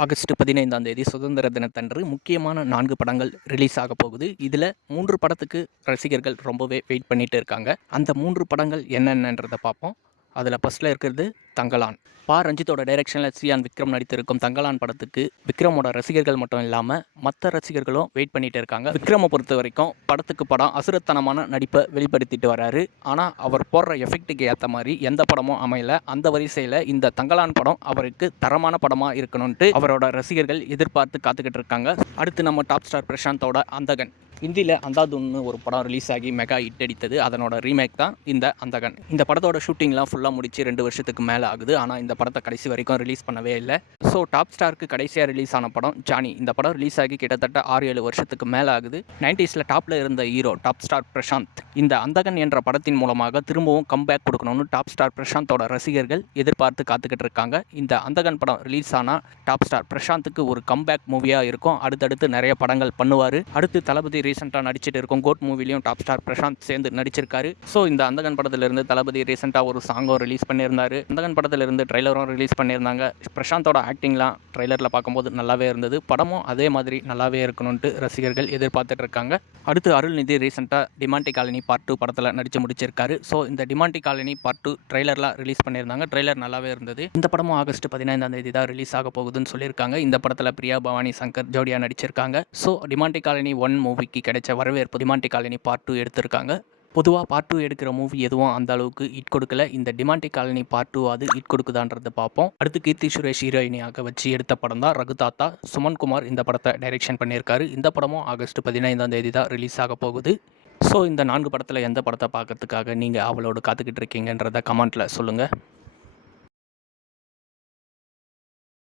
August 15ஆம் தேதி சுதந்திர தினத்தன்று முக்கியமான 4 படங்கள் ரிலீஸ் ஆக போகுது. இதில் 3 படத்துக்கு ரசிகர்கள் ரொம்பவே வெயிட் பண்ணிட்டு இருக்காங்க. அந்த 3 படங்கள் என்னென்னன்றத பார்ப்போம். அதில் ஃபர்ஸ்ட்டில் இருக்கிறது தங்கலான். ரஞ்சித்தோட டைரக்ஷனில் சியான் விக்ரம் நடித்திருக்கும் தங்கலான் படத்துக்கு விக்ரமோட ரசிகர்கள் மட்டும் இல்லாமல் மற்ற ரசிகர்களும் வெயிட் பண்ணிட்டு இருக்காங்க. விக்ரமை பொறுத்த வரைக்கும் படத்துக்கு படம் அசுரத்தனமான நடிப்பை வெளிப்படுத்திட்டு வராரு. ஆனால் அவர் போடுற எஃபெக்ட்டுக்கு ஏற்ற மாதிரி எந்த படமும் அமையல. அந்த வரிசையில் இந்த தங்கலான் படம் அவருக்கு தரமான படமாக இருக்கணும்ட்டு அவரோட ரசிகர்கள் எதிர்பார்த்து காத்துக்கிட்டு இருக்காங்க. அடுத்து நம்ம டாப் ஸ்டார் பிரசாந்தோட அந்தகன். ஹிந்தியில் அந்தாதுன்னு ஒரு படம் ரிலீஸ் ஆகி மெகா ஹிட் அடித்தது. அதனோட ரீமேக் தான் இந்த அந்தகன். இந்த படத்தோட ஷூட்டிங்லாம் ஃபுல்லாக முடிச்சு 2 வருஷத்துக்கு மேலே ஆகுது. ஆனால் இந்த படத்தை கடைசி வரைக்கும் ரிலீஸ் பண்ணவே இல்லை. ஸோ டாப் ஸ்டாருக்கு கடைசியாக ரிலீஸ் ஆன படம் ஜானி. இந்த படம் ரிலீஸ் ஆகி கிட்டத்தட்ட 6-7 வருஷத்துக்கு மேலே ஆகுது. 90s டாப்பில் இருந்த ஹீரோ டாப் ஸ்டார் பிரசாந்த் இந்த அந்தகன் என்ற படத்தின் மூலமாக திரும்பவும் கம்பேக் கொடுக்கணும்னு டாப் ஸ்டார் பிரசாந்தோட ரசிகர்கள் எதிர்பார்த்து காத்துக்கிட்டு இருக்காங்க. இந்த அந்தகன் படம் ரிலீஸ் ஆனால் டாப் ஸ்டார் பிரசாந்துக்கு ஒரு கம்பேக் மூவியாக இருக்கும். அடுத்தடுத்து நிறைய படங்கள் பண்ணுவார். அடுத்து தளபதி ரீசெண்டாக நடிச்சிட்டு இருக்கும் கோட் மூவிலையும் டாப் ஸ்டார் பிரசாந்த் சேர்ந்து நடிச்சிருக்காரு. ஸோ இந்த அந்தகன் படத்திலிருந்து தளபதி ரீசெண்டாக ஒரு சாங்கும் ரிலீஸ் பண்ணியிருந்தாரு. அந்தகன் படத்திலிருந்து ட்ரெய்லரும் ரிலீஸ் பண்ணியிருந்தாங்க. பிரசாந்தோட ஆக்டிங்லாம் ட்ரெய்லரில் பார்க்கும்போது நல்லாவே இருந்தது. படமும் அதே மாதிரி நல்லாவே இருக்கணும்ட்டு ரசிகர்கள் எதிர்பார்த்துட்டு இருக்காங்க. அடுத்து அருள்நிதி ரீசெண்டாக டிமாண்டி காலனி பார்ட் 2 படத்தில் நடித்து முடிச்சிருக்காரு. ஸோ இந்த டிமாண்டி காலனி பார்ட் 2 ட்ரெய்லர்லாம் ரிலீஸ் பண்ணியிருந்தாங்க. ட்ரெய்லர் நல்லாவே இருந்தது. இந்த படமும் ஆகஸ்ட் 15ஆம் தேதி தான் ரிலீஸ் ஆக போகுதுன்னு சொல்லியிருக்காங்க. இந்த படத்தில் பிரியா பவானி சங்கர் ஜோடியாக நடிச்சிருக்காங்க. ஸோ டிமாண்டி காலனி 1 மூவிக்கு கிடைச்ச வரவேற்பு டிமாண்டி காலனி பார்ட் 2 எடுத்திருக்காங்க. பொதுவாக பார்ட் 2 எடுக்கிற மூவி எதுவும் அந்த அளவுக்கு ஹிட் கொடுக்கல. இந்த டிமாண்டி காலனி பார்ட் 2 அது ஹிட் கொடுக்குதான்றதை பார்ப்போம். அடுத்து கீர்த்தி சுரேஷ் ஹீரோயினியாக வச்சு எடுத்த படம் தான் ரகுதாத்தா. சுமன்குமார் இந்த படத்தை டைரக்ஷன் பண்ணியிருக்காரு. இந்த படமும் ஆகஸ்ட் 15ஆம் தேதி தான் ரிலீஸ் ஆக போகுது. ஸோ இந்த 4 படத்தில் எந்த படத்தை பார்க்கறதுக்காக நீங்கள் அவளோடு காத்துக்கிட்டு இருக்கீங்கன்றதை கமெண்ட்டில் சொல்லுங்கள்.